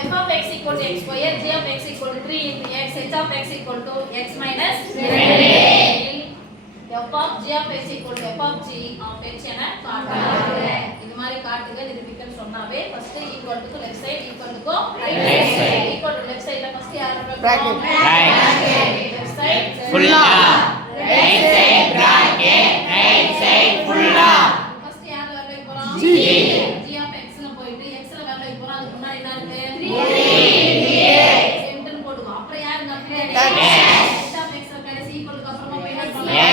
f of x equal to x square g of x equal to 3 into x h of x equal to x minus 2 f of g of x equal to f of g of h என காட்டுக இது மாதிரி காட்டுக நிரூபிக்கன்னு சொன்னாவே first equal to left side equal to right Right side side. Equal to left சைடுல first யார Bracket. Left side ஃபுல்லா right side என்ன இருக்கு 3 centre போடுவோம் அப்புறம் யாருங்க பின்னாடி X. h of x ல கடைசி ஈக்குவல் டு அப்புறமா போய் என்ன x பண்ணலாம்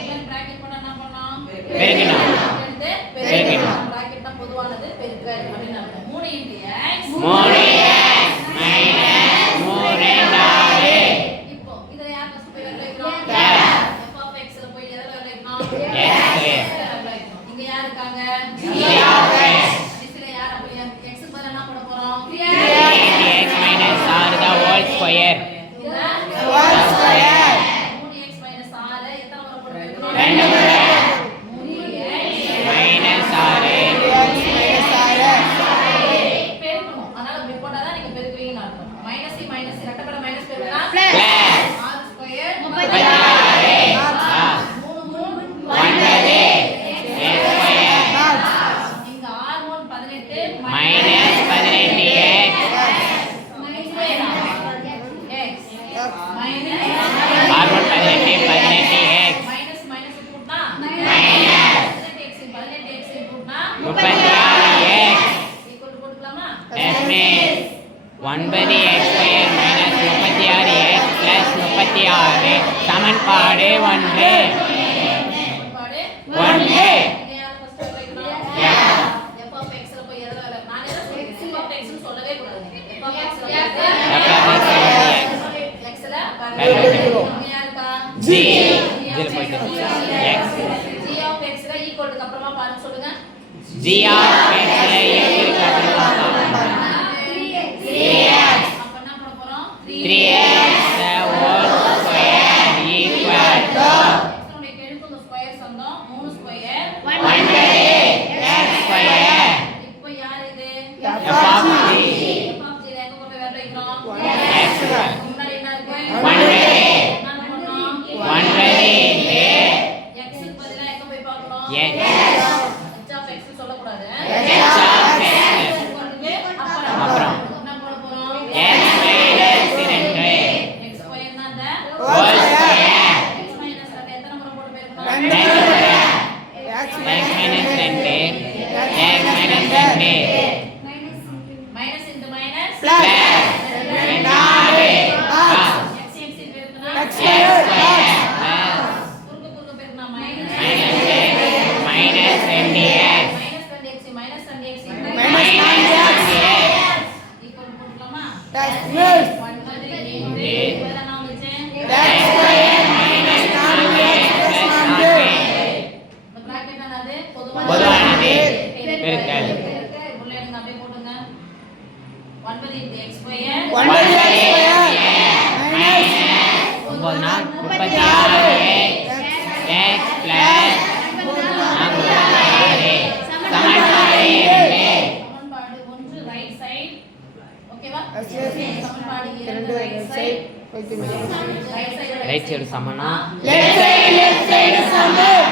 மைனஸ் பிராக்கெட் பண்ணா என்ன பண்ணலாம் பெருக்கணும். எடுத்து பெருக்கணும். பெருக்கணும் பிராக்கெட்னா பொதுவானது பெருக்கல் அப்படின்னு அர்த்தம் 3 இன்டு x மூணு மைனஸ் மூணு நாலு இப்போ இத யார் ஃபர்ஸ்ட் போய் வேல்யூ வைக்கிறோம் X. f of x ல போய் எதை வேல்யூ வைக்கணும் X. X ல வேல்யூ வைக்கணும் இங்க யார் இருக்காங்க G of x. கடைசில யார் அப்ப x க்கு பதிலா என்ன பண்ண போறோம் x மைனஸ் ஆறு தான் ஹோல் ஸ்கொயர் மேல் ஒன்பது எக்ஸ் ஸ்கொயர் மைனஸ் முப்பத்தி ஆறு எக்ஸ் பிளஸ் முப்பத்தி ஆறு சமன்பாடு ஒன்று ஒன்று இங்க யார் of x போயிட்டு G. Of x. equal அப்புறமா பாருங்க சொல்லுங்க G of X X 3x the whole square equal to எழுப்புங்க ஸ்கொயர் சொந்தம் மூணு ஸ்கொயர் 1 x square இப்போ யார் இது f of t f of t ரேக போட்டு வேற வைக்கிறோம் x முன்னாடி என்ன இருக்கு 1 1 x பதிலா எங்க போய் பார்க்கணும் h of x சொல்ல கூடாது h எக்ஸ் மைனஸ் ரெண்டு எக்ஸ் மைனஸ் ரெண்டு Minus into minus. பிளஸ் நாலு X X பெருக்குனா? எக்ஸ் ஸ்கொயர் பிளஸ் குறுக்கு குறுக்கு பெருக்குனா minus. மைனஸ் மைனஸ் ரெண்டு எக்ஸ் Minus ரெண்டு X, minus ரெண்டு X. மைனஸ் நாலு எக்ஸ் Equal போட்டுக்கலாமா? Yes. ஒன்பது நாள் முப்பத்தி ஆறு எக்ஸ் பிளஸ் சமன்பாடு இரண்டு ஒன்று. ஓகேவா? சமன்பாடு இரண்டு ரைட் சைடு சமனா Left side, left side. சமம்.